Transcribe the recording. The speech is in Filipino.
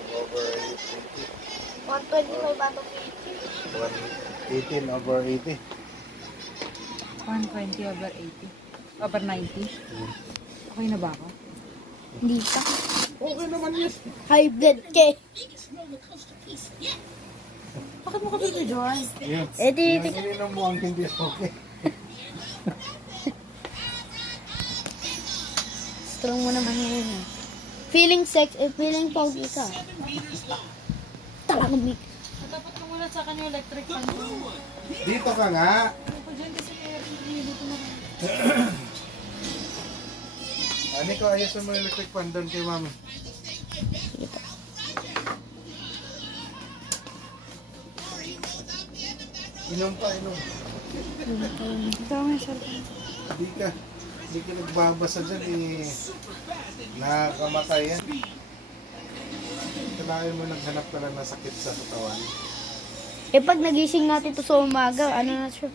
over 80. 125 out of 80. 118 over 80. 120 over 80. Over 90. Okay na ba ako? Hindi pa. Okay naman yun. High blood ka eh. Bakit mo ka dito, John? Yun. Eh, di- Yung ininom mo ang hindi okay. Strong mo naman yun. Feeling sex, feeling pogi ka. Talagang may... Dapat ko muna sa kanya electric fan ko. Dito ka nga. Ano ko dyan kasi kaya dito na. Ani ko, ayos mo yung electric fan doon kay mami. Inom pa, inom. Ito nga siya. Hindi ka nagbabasa dyan, eh. Nakamatay yan. Kailangan mo naghanap ka lang na sakit sa katawan. Eh pag nagising natin to sa umaga, ano na siya?